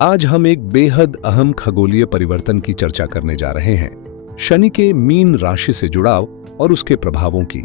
आज हम एक बेहद अहम खगोलीय परिवर्तन की चर्चा करने जा रहे हैं, शनि के मीन राशि से जुड़ाव और उसके प्रभावों की।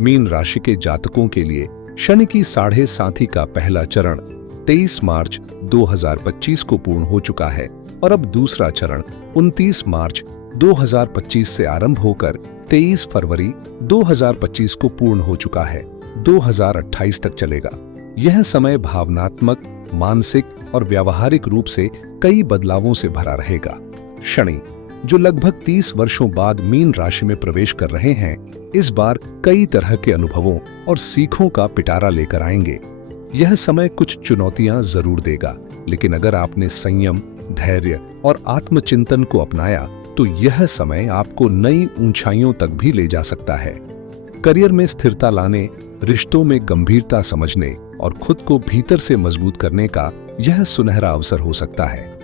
मीन राशि के जातकों के लिए शनि की साढ़े साथी का पहला चरण 23 मार्च 2025 को पूर्ण हो चुका है और अब दूसरा चरण 29 मार्च 2025 से आरंभ होकर 23 फरवरी 2025 को पूर्ण हो चुका है। 2028 तक चलेगा। यह समय भावनात्मक, मानसिक और व्यावहारिक रूप से कई बदलावों से भरा रहेगा। शनि, जो लगभग 30 वर्षों बाद मीन राशि में प्रवेश कर रहे हैं, इस बार कई तरह के अनुभवों और सीखों का पिटारा लेकर आएंगे। यह समय कुछ चुनौतियां जरूर देगा, लेकिन अगर आपने संयम, धैर्य और आत्मचिंतन को अपनाया तो यह समय आपको नई ऊंचाइयों तक भी ले जा सकता है। करियर में स्थिरता लाने, रिश्तों में गंभीरता समझने और खुद को भीतर से मजबूत करने का यह सुनहरा अवसर हो सकता है।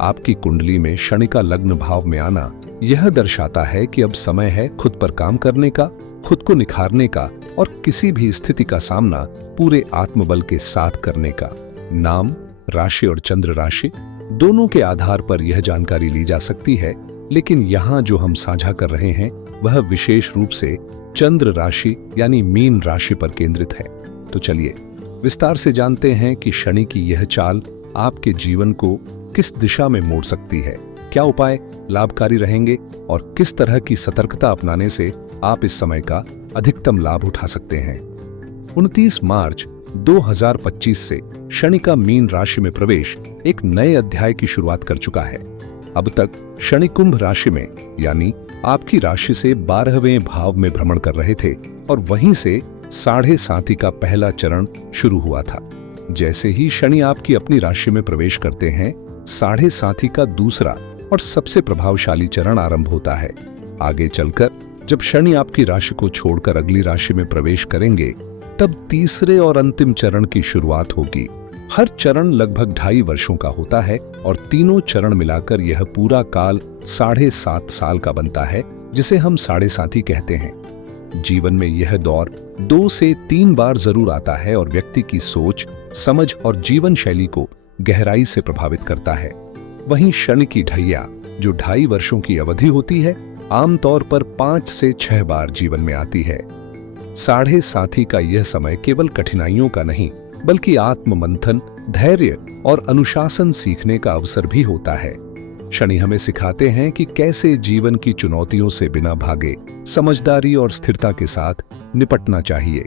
आपकी कुंडली में शनि का लग्न भाव में आना यह दर्शाता है कि अब समय है खुद पर काम करने का, खुद को निखारने का और किसी भी स्थिति का सामना पूरे आत्मबल के साथ करने का। नाम, राशि और चंद्र राशि दोनों के आधार पर यह जानकारी ली जा सकती है, लेकिन यहाँ जो हम साझा कर रहे हैं वह विशेष रूप से चंद्र राशि यानी मीन राशि पर केंद्रित है। तो चलिए विस्तार से जानते हैं कि शनि की यह चाल आपके जीवन को किस दिशा में मोड़ सकती है, क्या उपाय लाभकारी रहेंगे और किस तरह की सतर्कता अपनाने से आप इस समय का अधिकतम लाभ उठा सकते हैं। 29 मार्च 2025 से शनि का मीन राशि में प्रवेश एक नए अध्याय की शुरुआत कर चुका है। अब तक शनि कुंभ राशि में यानी आपकी राशि से 12वें भाव में भ्रमण कर रहे थे और वहीं से साढ़े साथी का पहला चरण शुरू हुआ था। जैसे ही शनि आपकी अपनी राशि में प्रवेश करते हैं, साढ़े साथी का दूसरा और सबसे प्रभावशाली चरण आरंभ होता है। आगे चलकर जब शनि आपकी राशि को छोड़कर अगली राशि में प्रवेश करेंगे, तब तीसरे और अंतिम चरण की शुरुआत होगी। हर चरण लगभग 2.5 वर्षों का होता है और तीनों चरण मिलाकर यह पूरा काल 7.5 साल का बनता है, जिसे हम साढ़े साथी कहते हैं। जीवन में यह दौर 2 से 3 बार जरूर आता है और व्यक्ति की सोच, समझ और जीवन शैली को गहराई से प्रभावित करता है। वहीं शनि की ढैया, जो 2.5 वर्षों की अवधि होती है, आमतौर पर 5 से 6 बार जीवन में आती है। साढ़े साथी का यह समय केवल कठिनाइयों का नहीं, बल्कि आत्ममंथन, धैर्य और अनुशासन सीखने का अवसर भी होता है। शनि हमें सिखाते हैं कि कैसे जीवन की चुनौतियों से बिना भागे समझदारी और स्थिरता के साथ निपटना चाहिए।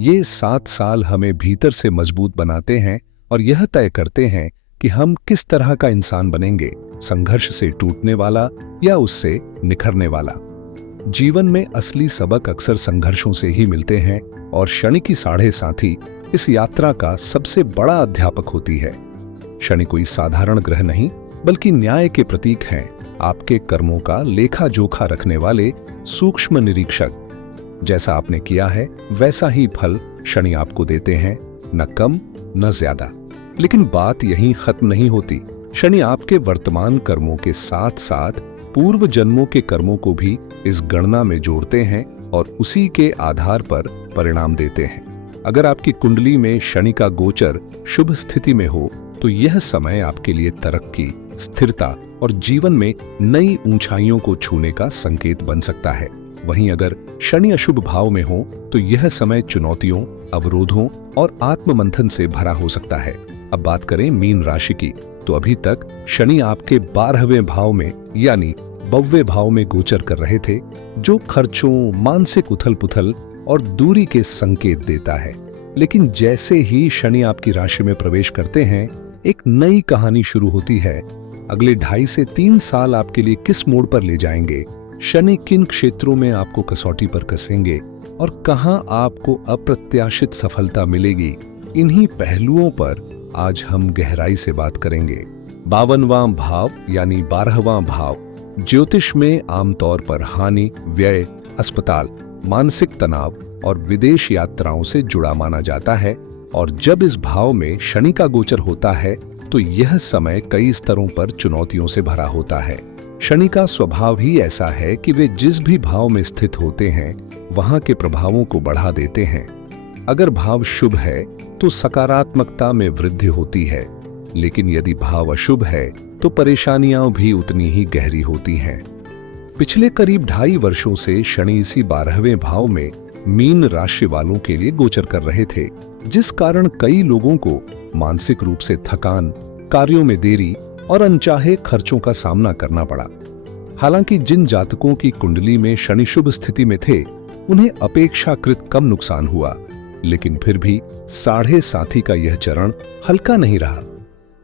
ये 7 साल हमें भीतर से मजबूत बनाते हैं और यह तय करते हैं कि हम किस तरह का इंसान बनेंगे, संघर्ष से टूटने वाला या उससे निखरने वाला। जीवन में असली सबक अक्सर संघर्षों से ही मिलते हैं और शनि की साढ़े साथी इस यात्रा का सबसे बड़ा अध्यापक होती है। शनि कोई साधारण ग्रह नहीं, बल्कि न्याय के प्रतीक हैं, आपके कर्मों का लेखा जोखा रखने वाले सूक्ष्म निरीक्षक। जैसा आपने किया है वैसा ही फल शनि आपको देते हैं, न कम न ज्यादा। लेकिन बात यहीं खत्म नहीं होती। शनि आपके वर्तमान कर्मों के साथ साथ पूर्व जन्मों के कर्मों को भी इस गणना में जोड़ते हैं और उसी के आधार पर परिणाम देते हैं। अगर आपकी कुंडली में शनि का गोचर शुभ स्थिति में हो तो यह समय आपके लिए तरक्की, स्थिरता और जीवन में नई ऊंचाइयों को छूने का संकेत बन सकता है। वहीं अगर शनि अशुभ भाव में हो तो यह समय चुनौतियों, अवरोधों और आत्ममंथन से भरा हो सकता है। अब बात करें मीन राशि की, तो अभी तक शनि आपके 12वें भाव में यानी 92वें भाव में गोचर कर रहे थे, जो खर्चों, मानसिक उथल पुथल और दूरी के संकेत देता है। लेकिन जैसे ही शनि आपकी राशि में प्रवेश करते हैं, एक नई कहानी शुरू होती है। अगले 2.5 से 3 साल आपके लिए किस मोड़ पर ले जाएंगे, शनि किन क्षेत्रों में आपको कसौटी पर कसेंगे और कहां आपको अप्रत्याशित सफलता मिलेगी, इन्हीं पहलुओं पर आज हम गहराई से बात करेंगे। 52वां भाव यानी 12वां भाव ज्योतिष में आमतौर पर हानि, व्यय, अस्पताल, मानसिक तनाव और विदेश यात्राओं से जुड़ा माना जाता है और जब इस भाव में शनि का गोचर होता है तो यह समय कई स्तरों पर चुनौतियों से भरा होता है। शनि का स्वभाव ही ऐसा है कि वे जिस भी भाव में स्थित होते हैं वहां के प्रभावों को बढ़ा देते हैं। अगर भाव शुभ है तो सकारात्मकता में वृद्धि होती है, लेकिन यदि भाव अशुभ है तो परेशानियां भी उतनी ही गहरी होती हैं। पिछले करीब 2.5 वर्षों से शनि इसी 12वें भाव में मीन राशि वालों के लिए गोचर कर रहे थे, जिस कारण कई लोगों को मानसिक रूप से थकान, कार्यों में देरी और अनचाहे खर्चों का सामना करना पड़ा। हालांकि जिन जातकों की कुंडली में शनि शुभ स्थिति में थे, उन्हें अपेक्षाकृत कम नुकसान हुआ, लेकिन फिर भी 7.5 का यह चरण हल्का नहीं रहा।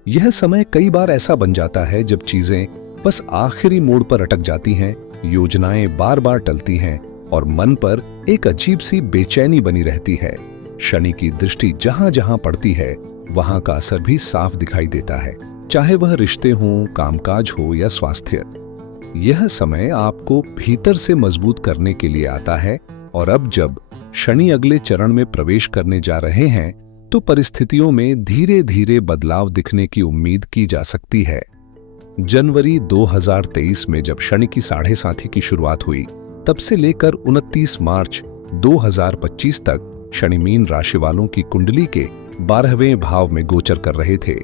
यह समय कई बार ऐसा बन जाता है जब चीजें बस आखिरी मोड़ पर अटक जाती हैं, योजनाएं बार बार टलती हैं और मन पर एक अजीब सी बेचैनी बनी रहती है। शनि की दृष्टि जहां जहां पड़ती है, वहां का असर भी साफ दिखाई देता है, चाहे वह रिश्ते हों, कामकाज हो या स्वास्थ्य। यह समय आपको भीतर से मजबूत करने के लिए आता है, और अब जब शनि अगले चरण में प्रवेश करने जा रहे हैं, तो परिस्थितियों में धीरे धीरे बदलाव दिखने की उम्मीद की जा सकती है। जनवरी 2023 में जब शनि की 7.5 की शुरुआत हुई, तब से लेकर 29 मार्च 2025 तक शनि मीन राशि वालों की कुंडली के 12वें भाव में गोचर कर रहे थे,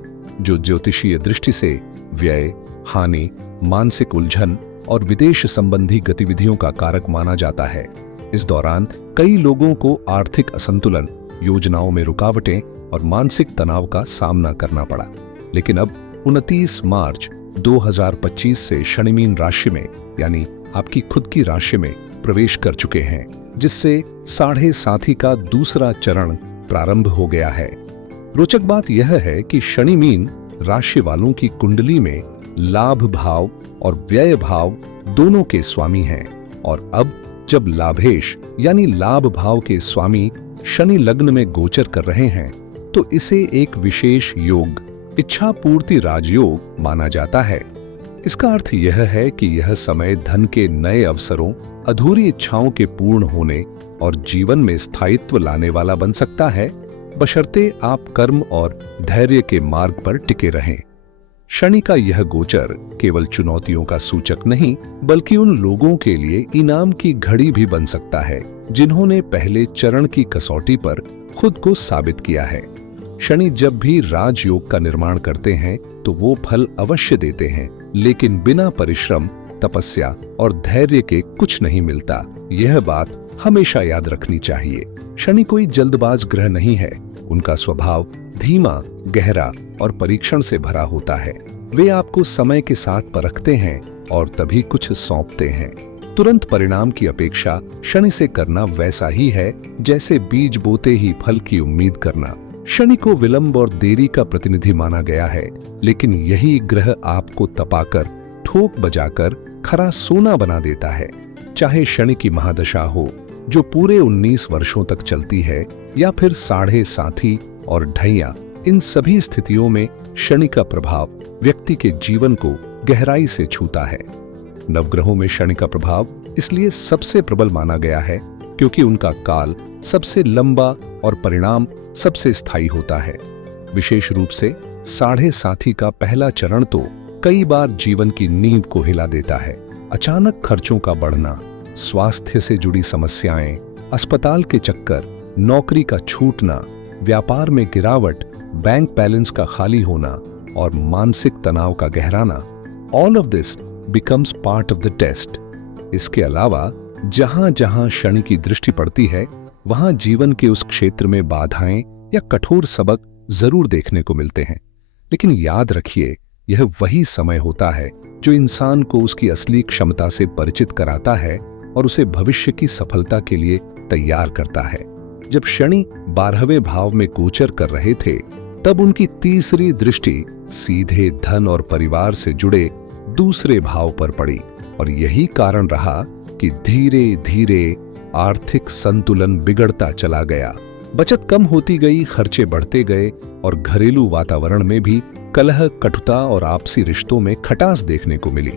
जो ज्योतिषीय दृष्टि से व्यय, हानि, मानसिक उलझन और विदेश संबंधी गतिविधियों का कारक माना जाता है। इस दौरान कई लोगों को आर्थिक असंतुलन, योजनाओं में रुकावटें और मानसिक तनाव का सामना करना पड़ा। लेकिन अब 29 मार्च 2025 से शनि मीन राशि में, यानी आपकी खुद की राशि में प्रवेश कर चुके हैं, जिससे 7.5 का दूसरा चरण प्रारंभ हो गया है। रोचक बात यह है कि शनि मीन राशि वालों की कुंडली में लाभ भाव और व्यय भाव दोनों के स्वामी हैं, और अब जब लाभेश यानी लाभ भाव के स्वामी शनि लग्न में गोचर कर रहे हैं, तो इसे एक विशेष योग, इच्छा पूर्ति राजयोग माना जाता है। इसका अर्थ यह है कि यह समय धन के नए अवसरों, अधूरी इच्छाओं के पूर्ण होने और जीवन में स्थायित्व लाने वाला बन सकता है, बशर्ते आप कर्म और धैर्य के मार्ग पर टिके रहें। शनि का यह गोचर केवल चुनौतियों का सूचक नहीं, बल्कि उन लोगों के लिए इनाम की घड़ी भी बन सकता है जिन्होंने पहले चरण की कसौटी पर खुद को साबित किया है। शनि जब भी राजयोग का निर्माण करते हैं तो वो फल अवश्य देते हैं, लेकिन बिना परिश्रम, तपस्या और धैर्य के कुछ नहीं मिलता। यह बात हमेशा याद रखनी चाहिए। शनि कोई जल्दबाज ग्रह नहीं है। उनका स्वभाव धीमा, गहरा और परीक्षण से भरा होता है। वे आपको समय के साथ परखते हैं और तभी कुछ सौंपते हैं। तुरंत परिणाम की अपेक्षा शनि से करना वैसा ही है जैसे बीज बोते ही फल की उम्मीद करना। शनि को विलंब और देरी का प्रतिनिधि माना गया है, लेकिन यही ग्रह आपको तपाकर, ठोक बजाकर खरा सोना बना देता है। चाहे शनि की महादशा हो जो पूरे 19 वर्षों तक चलती है, या फिर 7.5 और ढैया, इन सभी स्थितियों में शनि का प्रभाव व्यक्ति के जीवन को गहराई से छूता है। नवग्रहों में शनि का प्रभाव इसलिए सबसे प्रबल माना गया है क्योंकि उनका काल सबसे लंबा और परिणाम सबसे स्थायी होता है। विशेष रूप से 7.5 का पहला चरण तो कई बार जीवन की नींव को हिला देता है। अचानक खर्चों का बढ़ना, स्वास्थ्य से जुड़ी समस्याएं, अस्पताल के चक्कर, नौकरी का छूटना, व्यापार में गिरावट, बैंक बैलेंस का खाली होना और मानसिक तनाव का गहराना, all of this becomes part of the test. इसके अलावा जहां जहां शनि की दृष्टि पड़ती है, वहां जीवन के उस क्षेत्र में बाधाएं या कठोर सबक जरूर देखने को मिलते हैं। लेकिन याद रखिए, यह वही समय होता है जो इंसान को उसकी असली क्षमता से परिचित कराता है और उसे भविष्य की सफलता के लिए तैयार करता है। जब शनि 12वें भाव में गोचर कर रहे थे, तब उनकी तीसरी दृष्टि सीधे धन और परिवार से जुड़े दूसरे भाव पर पड़ी, और यही कारण रहा कि धीरे धीरे आर्थिक संतुलन बिगड़ता चला गया। बचत कम होती गई, खर्चे बढ़ते गए और घरेलू वातावरण में भी कलह, कटुता और आपसी रिश्तों में खटास देखने को मिली।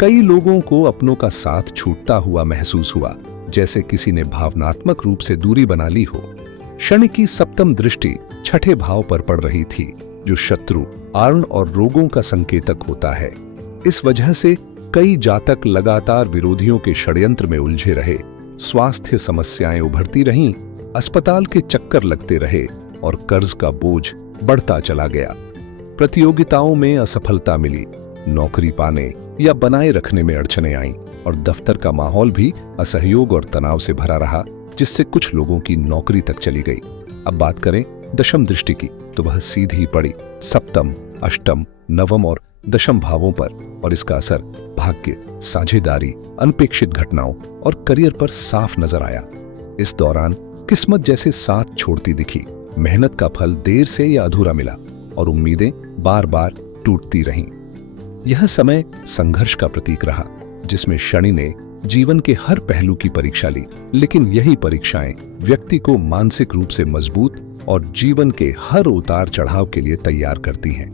कई लोगों को अपनों का साथ छूटता हुआ महसूस हुआ, जैसे किसी ने भावनात्मक रूप से दूरी बना ली हो। शनि की सप्तम दृष्टि छठे भाव पर पड़ रही थी, जो शत्रु, आर्ण और रोगों का संकेतक होता है। इस वजह से कई जातक लगातार विरोधियों के षड्यंत्र में उलझे रहे, स्वास्थ्य समस्याएं उभरती रहीं, अस्पताल के चक्कर लगते रहे और कर्ज का बोझ बढ़ता चला गया। प्रतियोगिताओं में असफलता मिली, नौकरी पाने या बनाए रखने में अड़चनें आईं और दफ्तर का माहौल भी असहयोग और तनाव से भरा रहा, जिससे कुछ लोगों की नौकरी तक चली गई। अब बात करें दशम दृष्टि की, तो वह सीधी पड़ी सप्तम, अष्टम, नवम और दशम भावों पर, और इसका असर भाग्य, साझेदारी, अनपेक्षित घटनाओं और करियर पर साफ नजर आया। इस दौरान किस्मत जैसे साथ छोड़ती दिखी, मेहनत का फल देर से या अधूरा मिला और उम्मीदें बार बार टूटती रहीं। यह समय संघर्ष का प्रतीक रहा, जिसमें शनि ने जीवन के हर पहलू की परीक्षा ली, लेकिन यही परीक्षाएं व्यक्ति को मानसिक रूप से मजबूत और जीवन के हर उतार चढ़ाव के लिए तैयार करती हैं।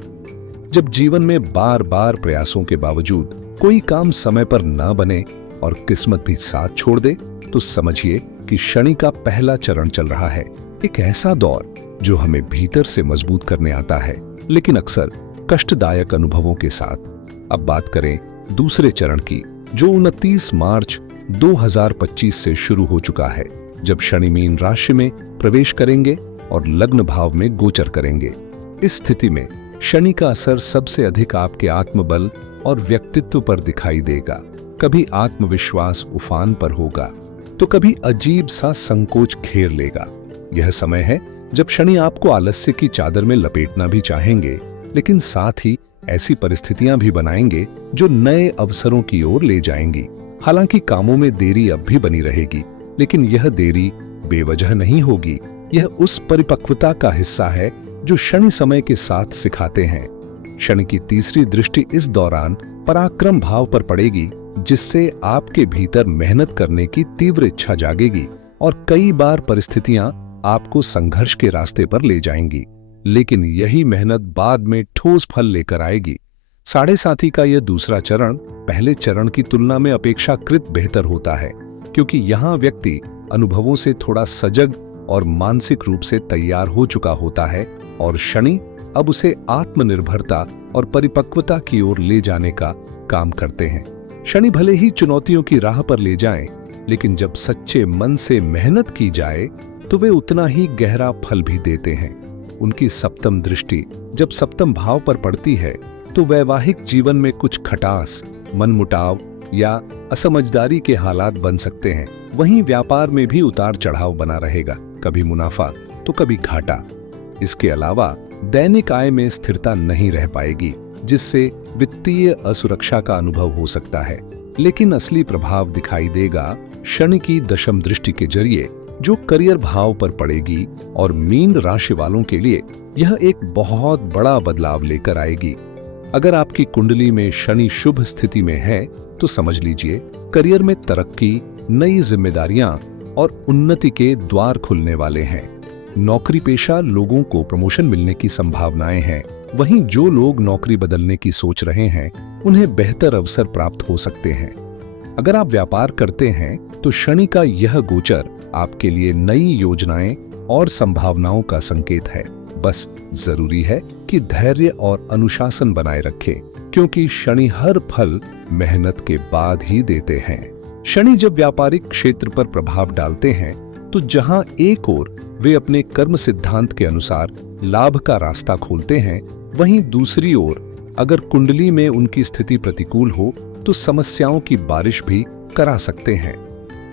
जब जीवन में बार बार प्रयासों के बावजूद कोई काम समय पर न बने और किस्मत भी साथ छोड़ दे, तो समझिए कि शनि का पहला चरण चल रहा है, एक ऐसा दौर जो हमें भीतर से मजबूत करने आता है, लेकिन अक्सर कष्टदायक अनुभवों के साथ। अब बात करें दूसरे चरण की, जो 29 मार्च 2025 से शुरू हो चुका है, जब शनि मीन राशि में प्रवेश करेंगे और लग्न भाव में गोचर करेंगे। इस स्थिति में शनि का असर सबसे अधिक आपके आत्मबल और व्यक्तित्व पर दिखाई देगा। कभी आत्मविश्वास उफान पर होगा, तो कभी अजीब सा संकोच घेर लेगा। यह समय है जब शनि आपको आलस्य की चादर में लपेटना भी चाहेंगे, लेकिन साथ ही ऐसी परिस्थितियां भी बनाएंगे जो नए अवसरों की ओर ले जाएंगी। हालांकि कामों में देरी अब भी बनी रहेगी, लेकिन यह देरी बेवजह नहीं होगी। यह उस परिपक्वता का हिस्सा है जो शनि समय के साथ सिखाते हैं। शनि की तीसरी दृष्टि इस दौरान पराक्रम भाव पर पड़ेगी, जिससे आपके भीतर मेहनत करने की तीव्र इच्छा जागेगी और कई बार परिस्थितियां आपको संघर्ष के रास्ते पर ले जाएंगी, लेकिन यही मेहनत बाद में ठोस फल लेकर आएगी। साढ़े साथी का यह दूसरा चरण पहले चरण की तुलना में अपेक्षाकृत बेहतर होता है, क्योंकि यहाँ व्यक्ति अनुभवों से थोड़ा सजग और मानसिक रूप से तैयार हो चुका होता है, और शनि अब उसे आत्मनिर्भरता और परिपक्वता की ओर ले जाने का काम करते हैं। शनि भले ही चुनौतियों की राह पर ले जाएं, लेकिन जब सच्चे मन से मेहनत की जाए तो वे उतना ही गहरा फल भी देते हैं। उनकी सप्तम दृष्टि जब सप्तम भाव पर पड़ती है, तो वैवाहिक जीवन में कुछ खटास, मनमुटाव या असमझदारी के हालात बन सकते हैं। वहीं व्यापार में भी उतार चढ़ाव बना रहेगा, कभी मुनाफा तो कभी घाटा। इसके अलावा दैनिक आय में स्थिरता नहीं रह पाएगी, जिससे वित्तीय असुरक्षा का अनुभव हो सकता है। लेकिन असली प्रभाव दिखाई देगा शनि की दशम दृष्टि के जरिए, जो करियर भाव पर पड़ेगी, और मीन राशि वालों के लिए यह एक बहुत बड़ा बदलाव लेकर आएगी। अगर आपकी कुंडली में शनि शुभ स्थिति में है, तो समझ लीजिए करियर में तरक्की, नई जिम्मेदारियां और उन्नति के द्वार खुलने वाले हैं। नौकरी पेशा लोगों को प्रमोशन मिलने की संभावनाएं हैं। वहीं जो लोग नौकरी बदलने की सोच रहे हैं, उन्हें बेहतर अवसर प्राप्त हो सकते हैं। अगर आप व्यापार करते हैं, तो शनि का यह गोचर आपके लिए नई योजनाएं और संभावनाओं का संकेत है। बस जरूरी है कि धैर्य और अनुशासन बनाए रखें, क्योंकि शनि हर फल मेहनत के बाद ही देते हैं। शनि जब व्यापारिक क्षेत्र पर प्रभाव डालते हैं, तो जहां एक ओर वे अपने कर्म सिद्धांत के अनुसार लाभ का रास्ता खोलते हैं, वहीं दूसरी ओर अगर कुंडली में उनकी स्थिति प्रतिकूल हो, तो समस्याओं की बारिश भी करा सकते हैं।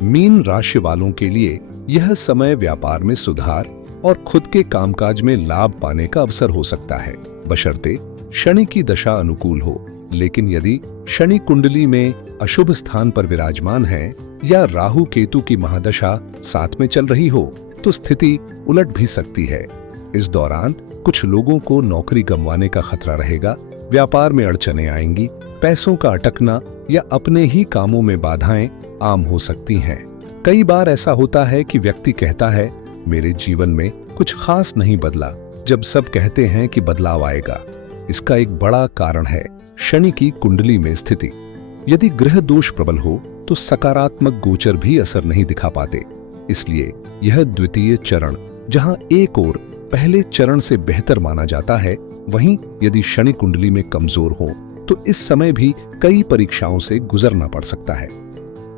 मीन राशि वालों के लिए यह समय व्यापार में सुधार और खुद के कामकाज में लाभ पाने का अवसर हो सकता है, बशर्ते शनि की दशा अनुकूल हो। लेकिन यदि शनि कुंडली में अशुभ स्थान पर विराजमान है या राहु केतु की महादशा साथ में चल रही हो, तो स्थिति उलट भी सकती है। इस दौरान कुछ लोगों को नौकरी गंवाने का खतरा रहेगा, व्यापार में अड़चनें आएंगी, पैसों का अटकना या अपने ही कामों में बाधाएं आम हो सकती हैं। कई बार ऐसा होता है कि व्यक्ति कहता है, मेरे जीवन में कुछ खास नहीं बदला, जब सब कहते हैं कि बदलाव आएगा। इसका एक बड़ा कारण है शनि की कुंडली में स्थिति। यदि ग्रह दोष प्रबल हो, तो सकारात्मक गोचर भी असर नहीं दिखा पाते। इसलिए यह द्वितीय चरण, जहां एक ओर पहले चरण से बेहतर माना जाता है, वहीं यदि शनि कुंडली में कमजोर हो, तो इस समय भी कई परीक्षाओं से गुजरना पड़ सकता है।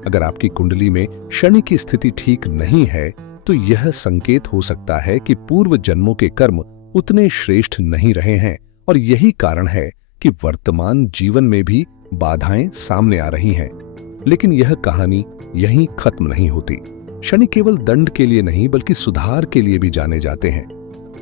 अगर आपकी कुंडली में शनि की स्थिति ठीक नहीं है, तो यह संकेत हो सकता है कि पूर्व जन्मों के कर्म उतने श्रेष्ठ नहीं रहे हैं और यही कारण है कि वर्तमान जीवन में भी बाधाएं सामने आ रही हैं। लेकिन यह कहानी यहीं खत्म नहीं होती। शनि केवल दंड के लिए नहीं बल्कि सुधार के लिए भी जाने जाते हैं।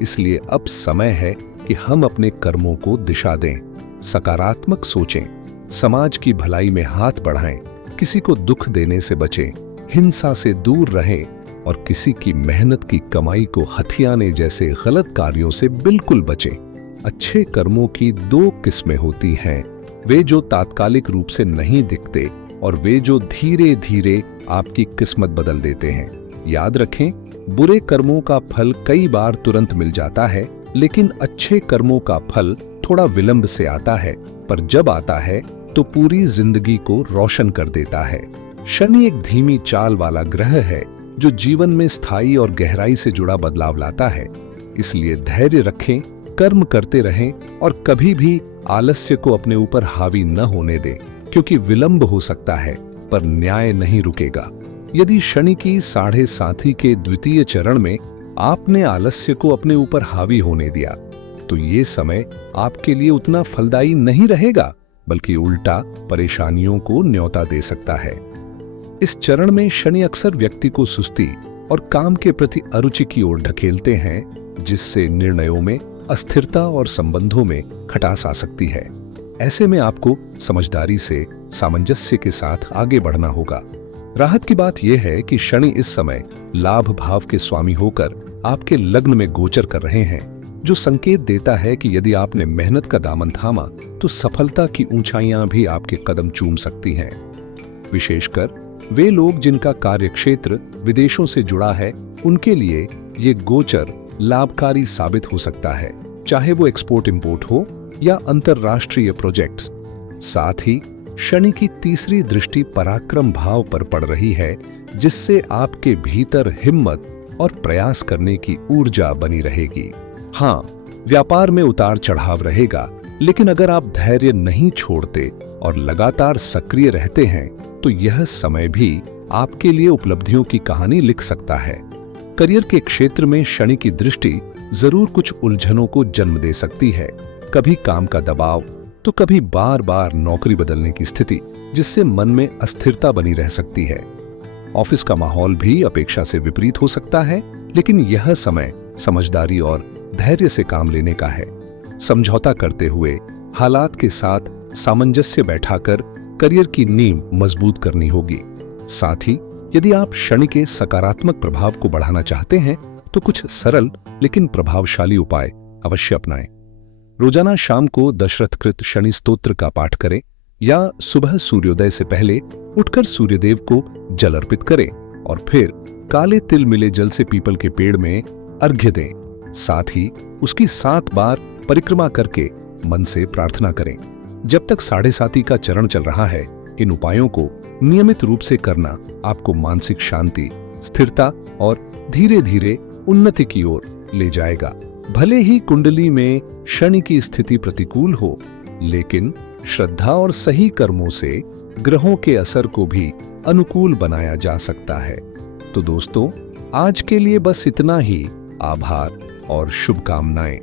इसलिए अब समय है कि हम अपने कर्मों को दिशा दें, सकारात्मक सोचें, समाज की भलाई में हाथ बढ़ाएं, किसी को दुख देने से बचें, हिंसा से दूर रहें और किसी की मेहनत की कमाई को हथियाने जैसे गलत कार्यों से बिल्कुल बचें। अच्छे कर्मों की दो किस्में होती हैं, वे जो तात्कालिक रूप से नहीं दिखते और वे जो धीरे धीरे आपकी किस्मत बदल देते हैं। याद रखें, बुरे कर्मों का फल कई बार तुरंत मिल जाता है, लेकिन अच्छे कर्मों का फल थोड़ा विलंब से आता है, पर जब आता है तो पूरी जिंदगी को रोशन कर देता है। शनि एक धीमी चाल वाला ग्रह है जो जीवन में स्थायी और गहराई से जुड़ा बदलाव लाता है। इसलिए धैर्य रखें, कर्म करते रहें और कभी भी आलस्य को अपने ऊपर हावी न होने दें, क्योंकि विलंब हो सकता है पर न्याय नहीं रुकेगा। यदि शनि की 7.5 के द्वितीय चरण में आपने आलस्य को अपने ऊपर हावी होने दिया, तो ये समय आपके लिए उतना फलदायी नहीं रहेगा, बल्कि उल्टा परेशानियों को न्योता दे सकता है। इस चरण में शनि अक्सर व्यक्ति को सुस्ती और काम के प्रति अरुचि की ओर ढकेलते हैं, जिससे निर्णयों में अस्थिरता और संबंधों में खटास आ सकती है। ऐसे में आपको समझदारी से, सामंजस्य के साथ आगे बढ़ना होगा। राहत की बात यह है कि शनि इस समय लाभ भाव के स्वामी होकर आपके लग्न में गोचर कर रहे हैं, जो संकेत देता है कि यदि आपने मेहनत का दामन थामा तो सफलता की ऊंचाइयां भी आपके कदम चूम सकती हैं। विशेषकर वे लोग जिनका कार्यक्षेत्र विदेशों से जुड़ा है, उनके लिए ये गोचर लाभकारी साबित हो सकता है, चाहे वो एक्सपोर्ट इंपोर्ट हो या अंतरराष्ट्रीय प्रोजेक्ट्स। साथ ही शनि की तीसरी दृष्टि पराक्रम भाव पर पड़ रही है, जिससे आपके भीतर हिम्मत और प्रयास करने की ऊर्जा बनी रहेगी। हाँ, व्यापार में उतार चढ़ाव रहेगा, लेकिन अगर आप धैर्य नहीं छोड़ते और लगातार सक्रिय रहते हैं, तो यह समय भी आपके लिए उपलब्धियों की कहानी लिख सकता है। करियर के क्षेत्र में शनि की दृष्टि जरूर कुछ उलझनों को जन्म दे सकती है। कभी काम का दबाव, तो कभी बार बार नौकरी बदलने की स्थिति, जिससे मन में अस्थिरता बनी रह सकती है। ऑफिस का माहौल भी अपेक्षा से विपरीत हो सकता है, लेकिन यह समय समझदारी और धैर्य से काम लेने का है। समझौता करते हुए हालात के साथ सामंजस्य बैठाकर करियर की नींव मजबूत करनी होगी। साथ ही यदि आप शनि के सकारात्मक प्रभाव को बढ़ाना चाहते हैं, तो कुछ सरल लेकिन प्रभावशाली उपाय अवश्य अपनाएं। रोजाना शाम को दशरथकृत शनि स्तोत्र का पाठ करें या सुबह सूर्योदय से पहले उठकर सूर्यदेव को जल अर्पित करें और फिर काले तिल मिले जल से पीपल के पेड़ में अर्घ्य दें। साथ ही उसकी 7 बार परिक्रमा करके मन से प्रार्थना करें। जब तक 7.5 का चरण चल रहा है, इन उपायों को नियमित रूप से करना आपको मानसिक शांति, स्थिरता और धीरे धीरे उन्नति की ओर ले जाएगा। भले ही कुंडली में शनि की स्थिति प्रतिकूल हो, लेकिन श्रद्धा और सही कर्मों से ग्रहों के असर को भी अनुकूल बनाया जा सकता है। तो दोस्तों, आज के लिए बस इतना ही। आभार और शुभकामनाएं।